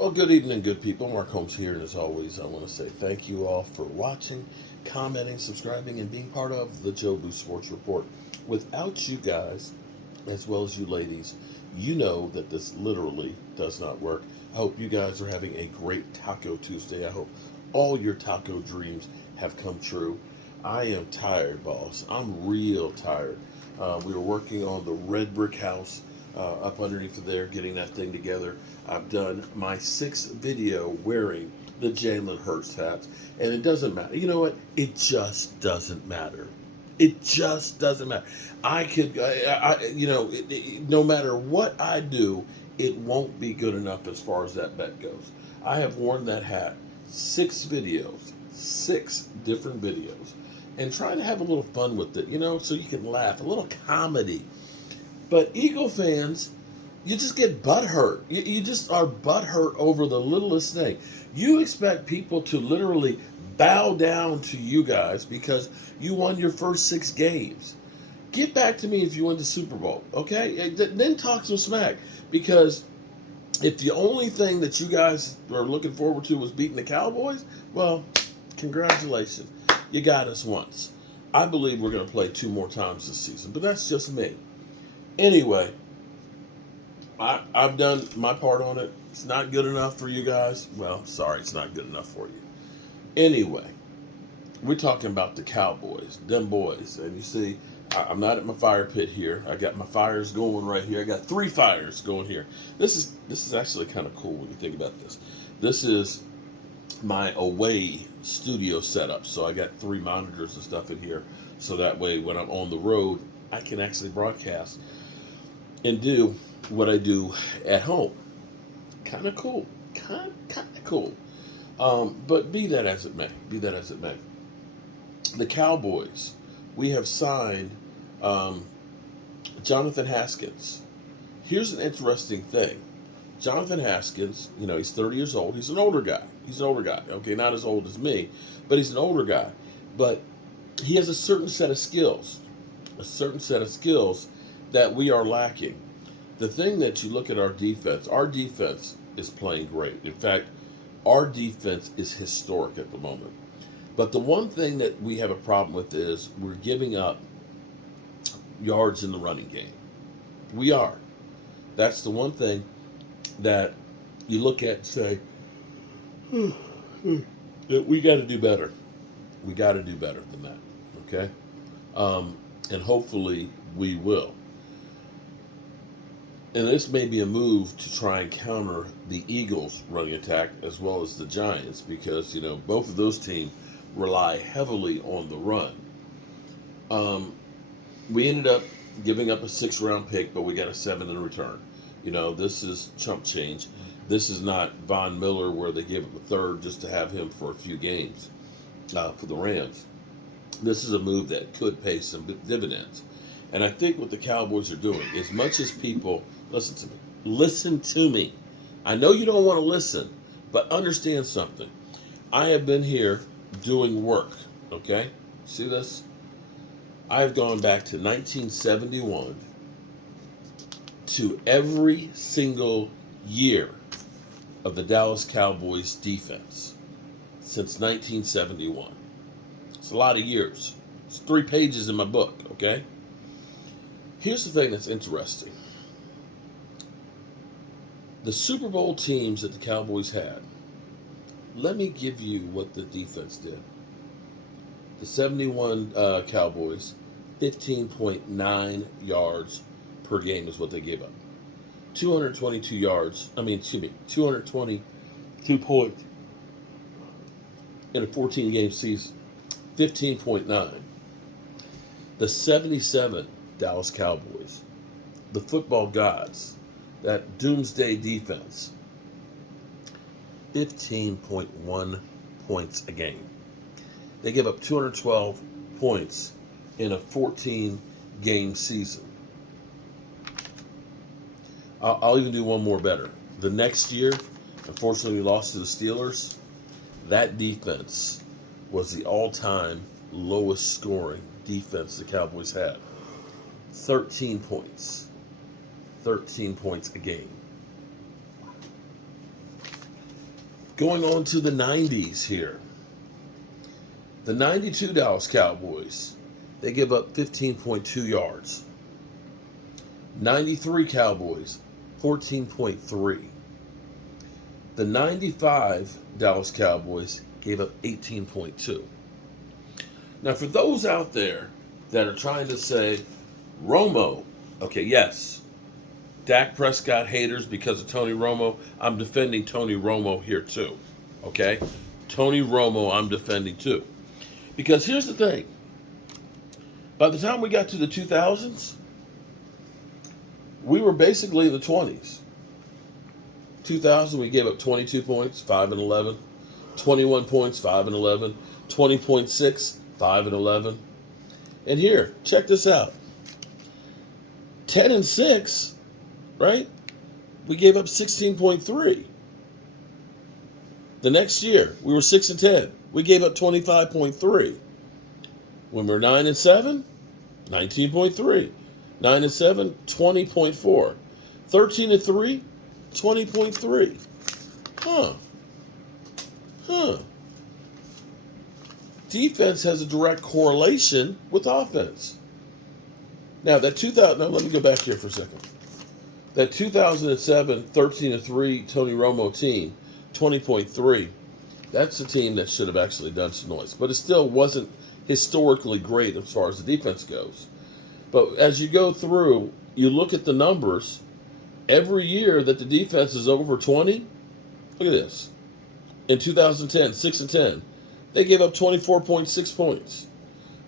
Well, good evening, good people. Mark Holmes here, and as always, I want to say thank you all for watching, commenting, subscribing, and being part of the Joe Boo Sports Report. Without you guys, as well as you ladies, you know that this literally does not work. I hope you guys are having a great Taco Tuesday. I hope all your taco dreams have come true. I am tired, boss. I'm real tired. We were working on the red brick house up underneath there, getting that thing together. I've done my sixth video wearing the Jalen Hurts hats, and it doesn't matter. You know what? It just doesn't matter. It just doesn't matter. I could, no matter what I do, it won't be good enough as far as that bet goes. I have worn that hat six different videos, and trying to have a little fun with it, so you can laugh, a little comedy. But Eagle fans, you just get butthurt. You just are butthurt over the littlest thing. You expect people to literally bow down to you guys because you won your first six games. Get back to me if you win the Super Bowl, okay? Then talk some smack. Because if the only thing that you guys are looking forward to was beating the Cowboys, well, congratulations. You got us once. I believe we're going to play two more times this season, but that's just me. Anyway, I've done my part on it. It's not good enough for you guys. Well, sorry, it's not good enough for you. Anyway, we're talking about the Cowboys, them boys. And you see, I'm not at my fire pit here. I got my fires going right here. I got three fires going here. This is actually kind of cool when you think about this. This is my away studio setup. So I got three monitors and stuff in here. So that way when I'm on the road, I can actually broadcast and do what I do at home. Kind of cool. Kind of cool. But be that as it may. The Cowboys, we have signed Jonathan Haskins. Here's an interesting thing. Jonathan Haskins, he's 30 years old. He's an older guy. Okay, not as old as me, but he's an older guy. But he has a certain set of skills. That we are lacking. The thing that you look at our defense is playing great. In fact, our defense is historic at the moment. But the one thing that we have a problem with is we're giving up yards in the running game. We are. That's the one thing that you look at and say, that we got to do better. We got to do better than that. Okay? And hopefully we will. And this may be a move to try and counter the Eagles' running attack as well as the Giants because, both of those teams rely heavily on the run. We ended up giving up a 6th-round pick, but we got a 7 in return. This is chump change. This is not Von Miller where they gave up a 3rd just to have him for a few games for the Rams. This is a move that could pay some dividends. And I think what the Cowboys are doing, as much as people, listen to me. I know you don't want to listen, but understand something. I have been here doing work, okay? See this? I have gone back to 1971 to every single year of the Dallas Cowboys defense since 1971. It's a lot of years. It's 3 pages in my book, okay? Here's the thing that's interesting. The Super Bowl teams that the Cowboys had, let me give you what the defense did. The 71 Cowboys, 15.9 yards per game is what they gave up. 222 points in a 14-game season. 15.9. The 77 Dallas Cowboys, the football gods, that doomsday defense, 15.1 points a game. They give up 212 points in a 14-game season. I'll even do one more better. The next year, unfortunately, we lost to the Steelers. That defense was the all-time lowest scoring defense the Cowboys had. 13 points. 13 points a game. Going on to the 90s here. The 92 Dallas Cowboys, they give up 15.2 yards. 93 Cowboys, 14.3. The 95 Dallas Cowboys gave up 18.2. Now, for those out there that are trying to say, Romo, okay, yes, Dak Prescott haters because of Tony Romo, I'm defending Tony Romo here too, okay? Tony Romo, I'm defending too. Because here's the thing. By the time we got to the 2000s, we were basically in the 20s. 2000, we gave up 22 points, 5 and 11. 21 points, 5 and 11. 20.6, 5 and 11. And here, check this out. 10 and 6, right? We gave up 16.3. The next year, we were 6 and 10. We gave up 25.3. When we were 9 and 7, 19.3. 9 and 7, 20.4. 13 and 3, 20.3. Defense has a direct correlation with offense. Now, that 2000, now let me go back here for a second. That 2007 13 and 3 Tony Romo team, 20.3, that's a team that should have actually done some noise. But it still wasn't historically great as far as the defense goes. But as you go through, you look at the numbers, every year that the defense is over 20, look at this. In 2010, 6 and 10, they gave up 24.6 points.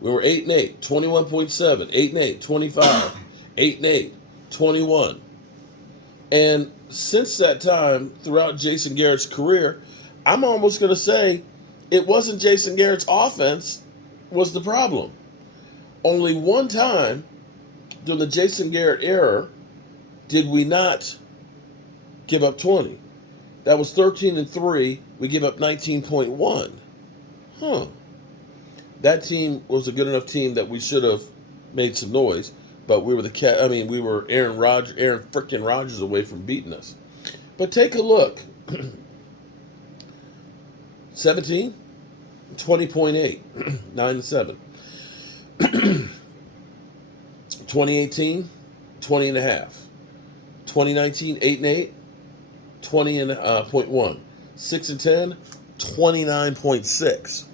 We were 8 and 8, 21.7, 8 and 8, 25, 8 and 8, 21. And since that time, throughout Jason Garrett's career, I'm almost going to say it wasn't Jason Garrett's offense was the problem. Only one time during the Jason Garrett era did we not give up 20. That was 13 and 3. We gave up 19.1. That team was a good enough team that we should have made some noise, but we were we were Aaron frickin' Rodgers away from beating us. But take a look. 17, 20.8, 9 and 7. 2018, 20 and a half. 2019, 8 and 8, 20 and 0.1. 6 and 10, 29.6.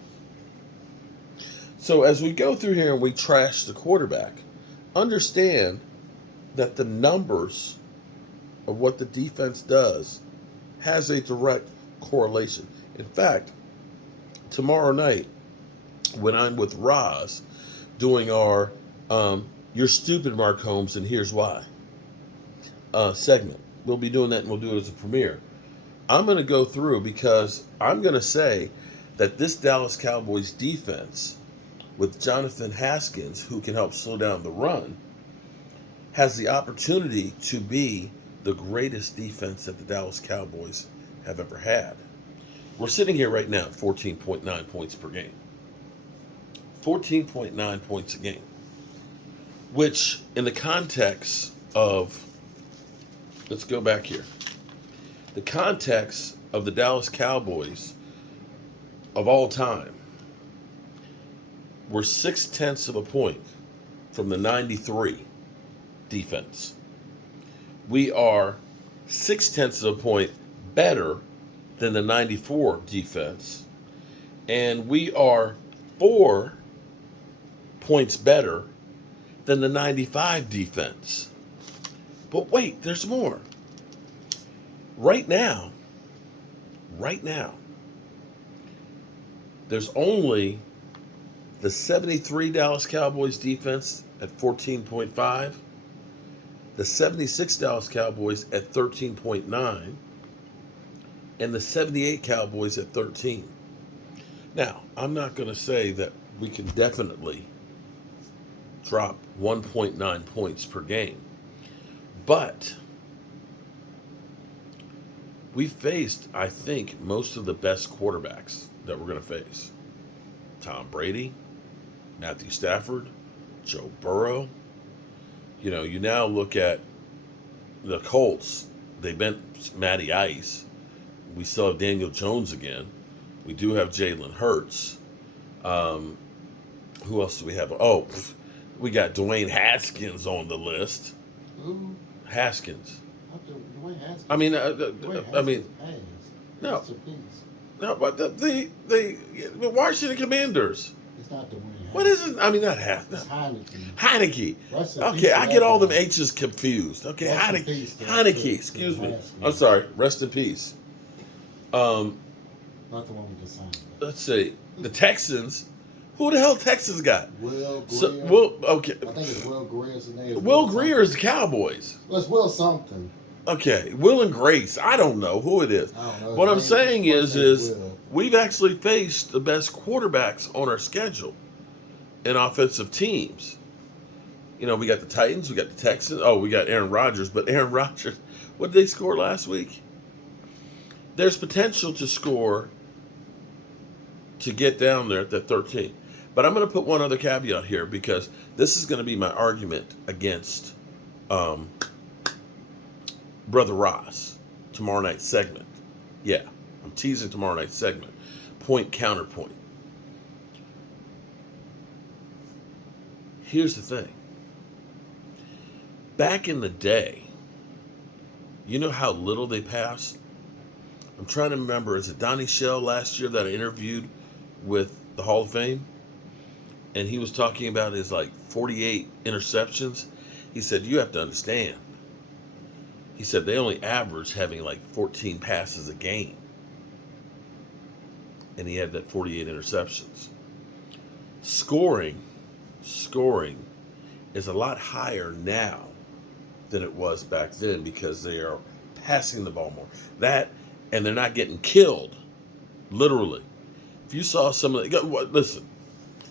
So as we go through here and we trash the quarterback, understand that the numbers of what the defense does has a direct correlation. In fact, tomorrow night, when I'm with Roz doing our You're Stupid, Mark Holmes, and Here's Why segment, we'll be doing that and we'll do it as a premiere. I'm going to go through because I'm going to say that this Dallas Cowboys defense with Jonathan Haskins, who can help slow down the run, has the opportunity to be the greatest defense that the Dallas Cowboys have ever had. We're sitting here right now at 14.9 points per game. 14.9 points a game. Which, in the context of, let's go back here. The context of the Dallas Cowboys of all time, we're 0.6 of a point from the 93 defense. We are 0.6 of a point better than the 94 defense. And we are 4 points better than the 95 defense. But wait, there's more. Right now, there's only the 73 Dallas Cowboys defense at 14.5, the 76 Dallas Cowboys at 13.9, and the 78 Cowboys at 13. Now, I'm not going to say that we can definitely drop 1.9 points per game, but we faced, I think, most of the best quarterbacks that we're going to face. Tom Brady, Matthew Stafford, Joe Burrow. You know, you now look at the Colts. They bent Matty Ice. We still have Daniel Jones again. We do have Jalen Hurts. Who else do we have? Oh, we got Dwayne Haskins on the list. Who? Haskins. Dwayne Haskins. I mean, no, no, but the Washington Commanders. It's not Dwayne Haskins. What is it? I mean, not Haskins. Heineke. Heineke. Okay, I get all them H's confused. Okay, Heineke. Excuse me. I'm sorry. Rest in peace. Not the one we just signed. Let's see. The Texans. Who the hell Texans got? Will Greer. Okay. I think it's Will Greer's name. Will Greer is the Cowboys. Well, it's Will something. Okay, Will and Grace. I don't know who it is. I don't know. What I'm saying is Will. we've actually faced the best quarterbacks on our schedule in offensive teams. You know, we got the Titans, we got the Texans. Oh, we got Aaron Rodgers. But Aaron Rodgers, what did they score last week? There's potential to score to get down there at that 13. But I'm going to put one other caveat here because this is going to be my argument against Brother Ross tomorrow night's segment. Yeah, I'm teasing tomorrow night's segment. Point, counterpoint. Here's the thing. Back in the day, you know how little they passed? I'm trying to remember, is it Donnie Shell last year that I interviewed with the Hall of Fame? And he was talking about his 48 interceptions. He said, you have to understand. He said they only average having 14 passes a game. And he had that 48 interceptions. Scoring is a lot higher now than it was back then because they are passing the ball more. That, and they're not getting killed, literally. If you saw some of the, listen,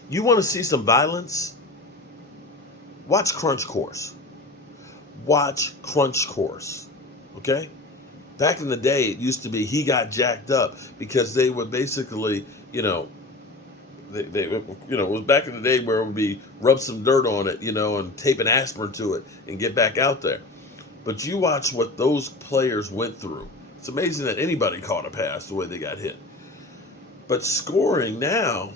you want to see some violence? Watch Crunch Course. Watch Crunch Course. Okay? Back in the day, it used to be he got jacked up because they would basically, it was back in the day where it would be rub some dirt on it, and tape an aspirin to it and get back out there. But you watch what those players went through. It's amazing that anybody caught a pass the way they got hit. But scoring now,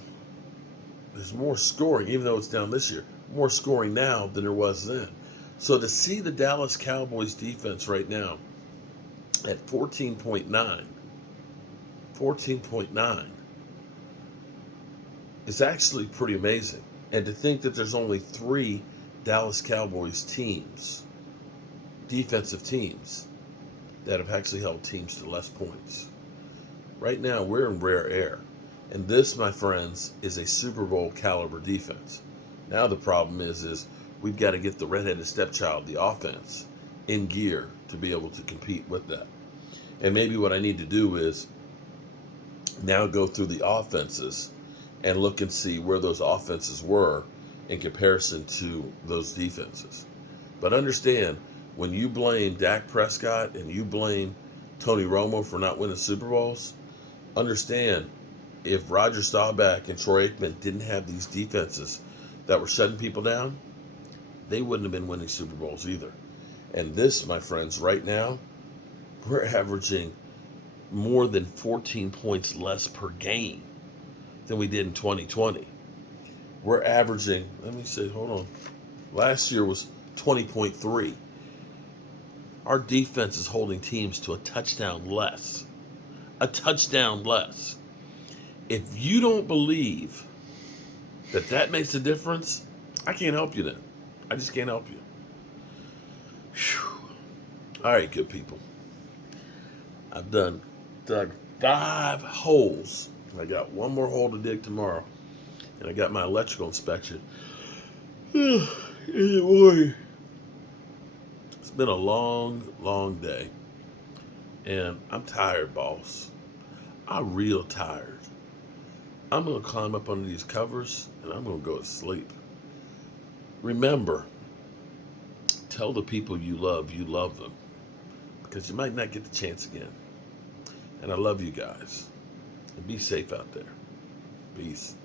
there's more scoring, even though it's down this year, more scoring now than there was then. So to see the Dallas Cowboys defense right now at 14.9 is actually pretty amazing. And to think that there's only 3 Dallas Cowboys teams, defensive teams, that have actually held teams to less points. Right now, we're in rare air. And this, my friends, is a Super Bowl caliber defense. Now the problem is we've got to get the redheaded stepchild, the offense, in gear to be able to compete with that. And maybe what I need to do is now go through the offenses and look and see where those offenses were in comparison to those defenses. But understand, when you blame Dak Prescott and you blame Tony Romo for not winning Super Bowls, understand, if Roger Staubach and Troy Aikman didn't have these defenses that were shutting people down, they wouldn't have been winning Super Bowls either. And this, my friends, right now, we're averaging more than 14 points less per game than we did in 2020. We're averaging, let me see, hold on. Last year was 20.3. Our defense is holding teams to a touchdown less. A touchdown less. If you don't believe that makes a difference, I can't help you then. I just can't help you. Whew. All right, good people. I've dug 5 holes. I got one more hole to dig tomorrow. And I got my electrical inspection in the morning. It's been a long, long day. And I'm tired, boss. I'm real tired. I'm going to climb up under these covers and I'm going to go to sleep. Remember, tell the people you love them. Because you might not get the chance again. And I love you guys. And be safe out there. Peace.